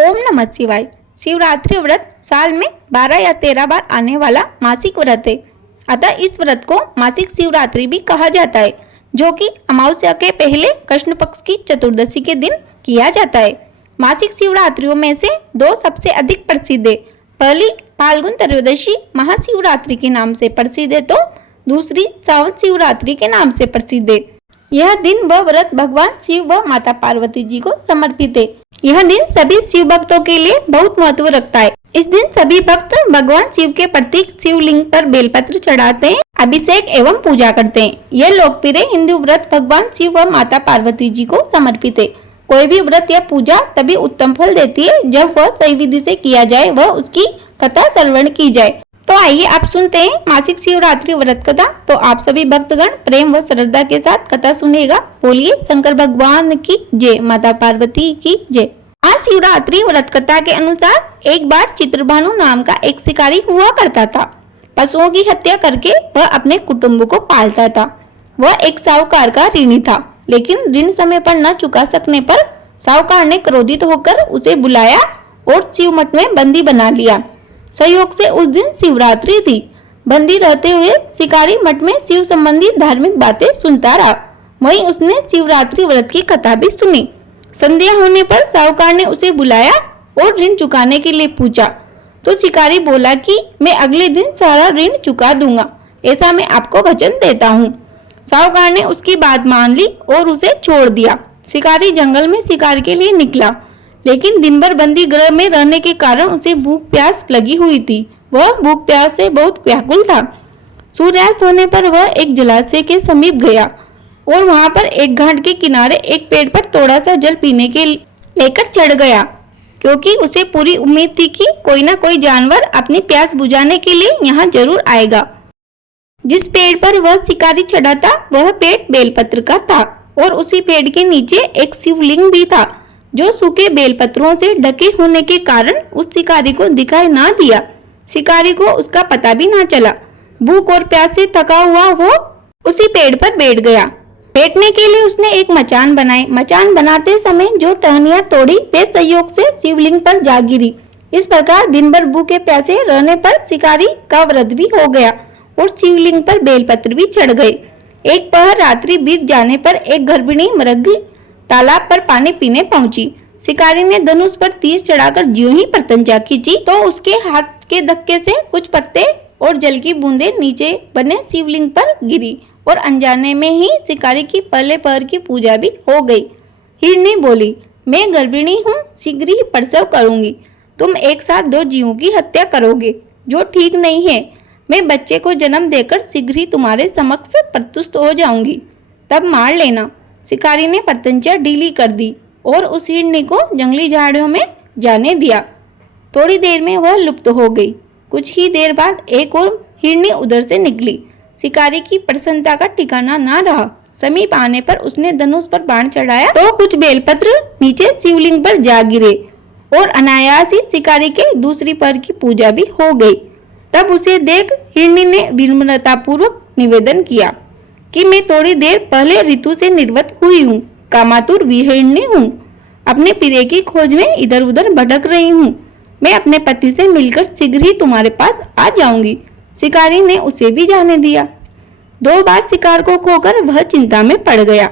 ओम नमः शिवाय। शिवरात्रि व्रत साल में 12 या 13 बार आने वाला मासिक व्रत है। अतः इस व्रत को मासिक शिवरात्रि भी कहा जाता है, जो कि अमावस्या के पहले कृष्ण पक्ष की चतुर्दशी के दिन किया जाता है। मासिक शिवरात्रियों में से दो सबसे अधिक प्रसिद्ध है। पहली फाल्गुन त्रयोदशी महाशिवरात्रि के नाम से प्रसिद्ध है, तो दूसरी सावन शिवरात्रि के नाम से प्रसिद्ध है। यह दिन व व्रत भगवान शिव व माता पार्वती जी को समर्पित है। यह दिन सभी शिव भक्तों के लिए बहुत महत्व रखता है। इस दिन सभी भक्त भगवान शिव के प्रतीक शिवलिंग पर बेलपत्र चढ़ाते हैं, अभिषेक एवं पूजा करते हैं। यह लोकप्रिय हिंदू व्रत भगवान शिव व माता पार्वती जी को समर्पित है। कोई भी व्रत या पूजा तभी उत्तम फल देती है जब वह सही विधि से किया जाए व उसकी कथा श्रवण की जाए। तो आइए आप सुनते हैं मासिक शिवरात्रि व्रत कथा। तो आप सभी भक्तगण प्रेम व श्रद्धा के साथ कथा सुनिएगा। बोलिए शंकर भगवान की जय, माता पार्वती की जय। आज शिवरात्रि व्रत कथा के अनुसार एक बार चित्रभानु नाम का एक शिकारी हुआ करता था। पशुओं की हत्या करके वह अपने कुटुंब को पालता था। वह एक साहूकार का ऋणी था, लेकिन ऋण समय पर न चुका सकने पर साहूकार ने क्रोधित होकर उसे बुलाया और शिव मठ में बंदी बना लिया। संयोग से उस दिन शिवरात्रि थी। बंदी रहते हुए शिकारी मठ में शिव संबंधी धार्मिक बातें सुनता रहा। वहीं उसने शिवरात्रि व्रत की कथा भी सुनी। संध्या होने पर साहूकार ने उसे बुलाया और ऋण चुकाने के लिए पूछा, तो शिकारी बोला कि मैं अगले दिन सारा ऋण चुका दूंगा, ऐसा मैं आपको वचन देता हूँ। साहूकार ने उसकी बात मान ली और उसे छोड़ दिया। शिकारी जंगल में शिकार के लिए निकला, लेकिन दिन भर बंदी गृह में रहने के कारण उसे भूख प्यास लगी हुई थी। वह भूख प्यास से बहुत व्याकुल था। सूर्यास्त होने पर वह एक जलाशय के समीप गया और वहां पर एक घाट के किनारे एक पेड़ पर थोड़ा सा जल पीने के लेकर चढ़ गया, क्योंकि उसे पूरी उम्मीद थी कि कोई ना कोई जानवर अपनी प्यास बुझाने के लिए यहाँ जरूर आएगा। जिस पेड़ पर वह शिकारी चढ़ा था वह पेड़ बेलपत्र का था और उसी पेड़ के नीचे एक शिवलिंग भी था, जो सूखे बेलपत्रों से ढके होने के कारण उस शिकारी को दिखाई ना दिया। शिकारी को उसका पता भी ना चला। भूख और प्यास से थका हुआ वो उसी पेड़ पर बैठ गया। बैठने के लिए उसने एक मचान बनाई। मचान बनाते समय जो टहनियां तोड़ी वे संयोग से शिवलिंग पर जा गिरी। इस प्रकार दिन भर भूखे प्यासे रहने पर शिकारी का व्रत भी हो गया और शिवलिंग पर बेलपत्र भी चढ़ गए। एक पहर रात्रि बीत जाने पर एक गर्भिणी मृग तालाब पर पानी पीने पहुंची। शिकारी ने धनुष पर तीर चढ़ाकर ज्यों ही प्रत्यंचा खींची तो उसके हाथ के धक्के से कुछ पत्ते और जल की बूंदें नीचे बने शिवलिंग पर गिरी और अनजाने में ही शिकारी की पहले पहर की पूजा भी हो गई। हिरनी बोली, मैं गर्भिणी हूँ, शीघ्र ही प्रसव करूंगी। तुम एक साथ दो जीवों की हत्या करोगे, जो ठीक नहीं है। मैं बच्चे को जन्म देकर शीघ्र ही तुम्हारे समक्ष प्रस्तुत हो जाऊंगी, तब मार लेना। शिकारी ने प्रत्यंचा ढीली कर दी और उस हिरनी को जंगली झाड़ियों में जाने दिया। थोड़ी देर में वह लुप्त हो गई। कुछ ही देर बाद एक और हिरनी उधर से निकली। शिकारी की प्रसन्नता का ठिकाना ना रहा। समीप आने पर उसने धनुष पर बाण चढ़ाया तो कुछ बेलपत्र नीचे शिवलिंग पर जा गिरे और अनायास ही शिकारी के दूसरी पैर की पूजा भी हो गई। तब उसे देख हिरनी ने विनम्रता पूर्वक निवेदन किया कि मैं थोड़ी देर पहले ऋतु से निर्गत हुई हूँ, कामातुर विहरणी हूँ, अपने प्रिय की खोज में इधर उधर भटक रही हूँ। मैं अपने पति से मिलकर शीघ्र ही तुम्हारे पास आ जाऊंगी। शिकारी ने उसे भी जाने दिया। 2 बार शिकार को खोकर वह चिंता में पड़ गया।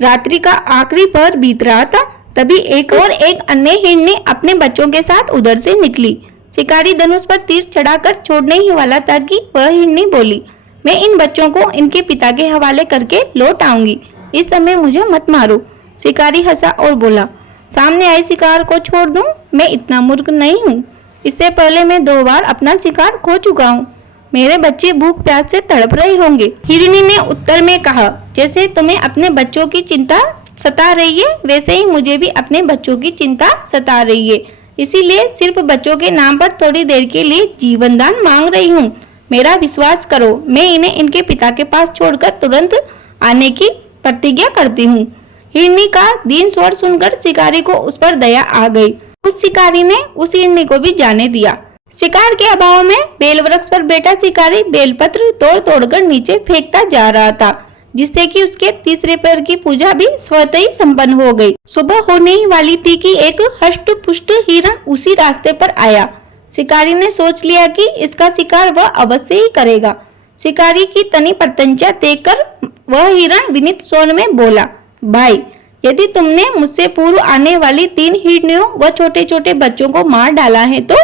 रात्रि का आखिरी पहर बीत रहा था, तभी एक अन्य हिरनी अपने बच्चों के साथ उधर से निकली। शिकारी धनुष पर तीर चढ़ाकर छोड़ने ही वाला था कि वह हिरनी बोली, मैं इन बच्चों को इनके पिता के हवाले करके लौट आऊंगी, इस समय मुझे मत मारो। शिकारी हंसा और बोला, सामने आए शिकार को छोड़ दूं? मैं इतना मूर्ख नहीं हूँ। इससे पहले मैं 2 बार अपना शिकार खो चुका हूँ। मेरे बच्चे भूख प्यास से तड़प रहे होंगे। हिरनी ने उत्तर में कहा, जैसे तुम्हें अपने बच्चों की चिंता सता रही है, वैसे ही मुझे भी अपने बच्चों की चिंता सता रही है। इसीलिए सिर्फ बच्चों के नाम पर थोड़ी देर के लिए जीवन दान मांग रही हूँ। मेरा विश्वास करो, मैं इन्हें इनके पिता के पास छोड़कर तुरंत आने की प्रतिज्ञा करती हूँ। हिरनी का दीन स्वर सुनकर शिकारी को उस पर दया आ गई। उस शिकारी ने उस हिरनी को भी जाने दिया। शिकार के अभाव में बेल वृक्ष पर बैठा शिकारी बेलपत्र तोड़ तोड़कर नीचे फेंकता जा रहा था। जिससे कि उसके तीसरे पैर की पूजा भी स्वतः ही संपन्न हो गई। सुबह होने ही वाली थी कि एक हष्ट पुष्ट हिरण उसी रास्ते पर आया। शिकारी ने सोच लिया कि इसका शिकार वह अवश्य ही करेगा। शिकारी की तनी प्रत्यंचा देखकर वह हिरण विनीत स्वर में बोला, भाई, यदि तुमने मुझसे पूर्व आने वाली 3 हिरणियों व छोटे छोटे बच्चों को मार डाला है तो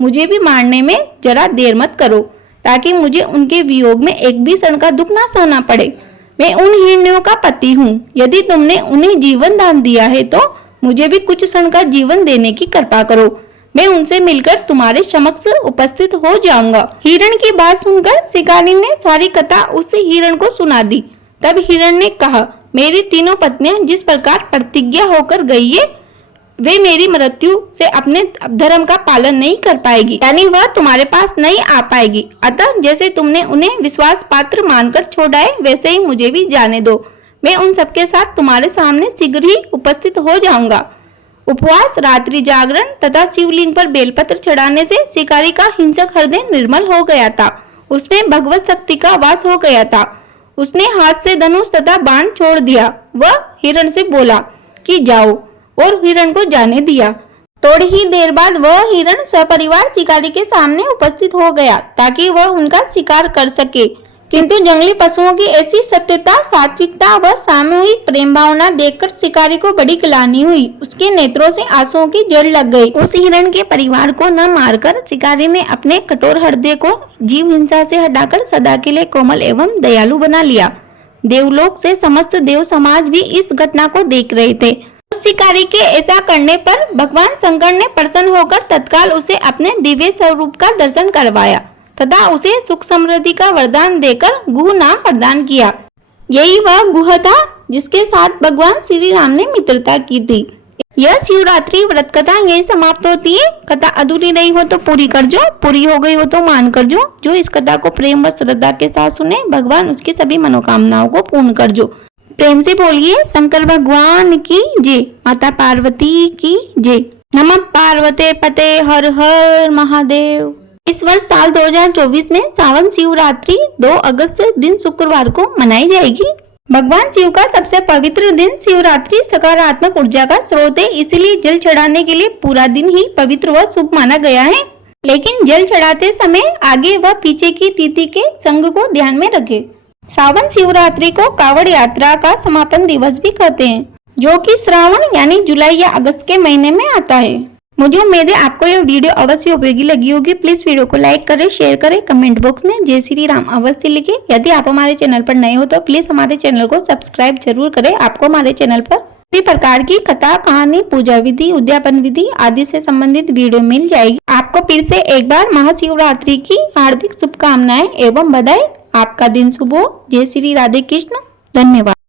मुझे भी मारने में जरा देर मत करो, ताकि मुझे उनके वियोग में एक भी क्षण का दुख ना सहना पड़े। मैं उन हिरणियों का पति हूँ। यदि तुमने उन्हें जीवन दान दिया है तो मुझे भी कुछ क्षण का जीवन देने की कृपा करो। मैं उनसे मिलकर तुम्हारे समक्ष उपस्थित हो जाऊंगा। हिरण की बात सुनकर शिकारी ने सारी कथा उस हिरण को सुना दी। तब हिरण ने कहा, मेरी तीनों पत्नियां जिस प्रकार प्रतिज्ञा होकर गई है, वे मेरी मृत्यु से अपने धर्म का पालन नहीं कर पाएगी, यानी वह तुम्हारे पास नहीं आ पाएगी। अतः जैसे तुमने उन्हें विश्वास पात्र मानकर छोड़ाए, वैसे ही मुझे भी जाने दो। मैं उन सबके साथ तुम्हारे सामने शीघ्र ही उपस्थित हो जाऊंगा। उपवास, रात्रि जागरण तथा शिवलिंग पर बेलपत्र चढ़ाने से शिकारी का हिंसक हृदय निर्मल हो गया था। उसमें भगवत शक्ति का वास हो गया था। उसने हाथ से धनुष तथा बाण छोड़ दिया। वह हिरण से बोला कि जाओ, और हिरण को जाने दिया। थोड़ी ही देर बाद वह हिरण सपरिवार शिकारी के सामने उपस्थित हो गया ताकि वह उनका शिकार कर सके। किंतु जंगली पशुओं की ऐसी सत्यता, सात्विकता व सामूहिक प्रेम भावना देखकर शिकारी को बड़ी ग्लानि हुई। उसके नेत्रों से आंसुओं की जड़ लग गई। उस हिरण के परिवार को न मारकर शिकारी ने अपने कठोर हृदय को जीव हिंसा से हटाकर सदा के लिए कोमल एवं दयालु बना लिया। देवलोक से समस्त देव समाज भी इस घटना को देख रहे थे। शिकारी के ऐसा करने पर भगवान शंकर ने प्रसन्न होकर तत्काल उसे अपने दिव्य स्वरूप का दर्शन करवाया तथा उसे सुख समृद्धि का वरदान देकर गुह नाम प्रदान किया। यही वह गुह था जिसके साथ भगवान श्री राम ने मित्रता की थी। यह शिवरात्रि व्रत कथा यही समाप्त होती है। कथा अधूरी रही हो तो पूरी कर जो, पूरी हो गई हो तो मान कर जो इस कथा को प्रेम व श्रद्धा के साथ सुने, भगवान उसकी सभी मनोकामनाओं को पूर्ण कर जो। प्रेम से बोलिए शंकर भगवान की जय, माता पार्वती की जय। नमः पार्वते पते हर हर महादेव। इस वर्ष साल 2024 में सावन शिवरात्रि 2 अगस्त दिन शुक्रवार को मनाई जाएगी। भगवान शिव का सबसे पवित्र दिन शिवरात्रि सकारात्मक ऊर्जा का स्रोत है, इसलिए जल चढ़ाने के लिए पूरा दिन ही पवित्र व शुभ माना गया है। लेकिन जल चढ़ाते समय आगे व पीछे की तिथि के संग को ध्यान में रखें। सावन शिवरात्रि को कावड़ यात्रा का समापन दिवस भी कहते हैं, जो कि श्रावण यानी जुलाई या अगस्त के महीने में आता है। मुझे उम्मीद है आपको यह वीडियो अवश्य उपयोगी लगी होगी। प्लीज वीडियो को लाइक करें, शेयर करें, कमेंट बॉक्स में जय श्री राम अवश्य लिखें। यदि आप हमारे चैनल पर नए हो तो प्लीज हमारे चैनल को सब्सक्राइब जरूर करें। आपको हमारे चैनल पर सभी प्रकार की कथा, कहानी, पूजा विधि, उद्यापन विधि आदि से संबंधित वीडियो मिल जाएगी। आपको फिर से एक बार महाशिवरात्रि की हार्दिक शुभकामनाएं एवं बधाई। आपका दिन शुभ हो। जय श्री राधे कृष्ण। धन्यवाद।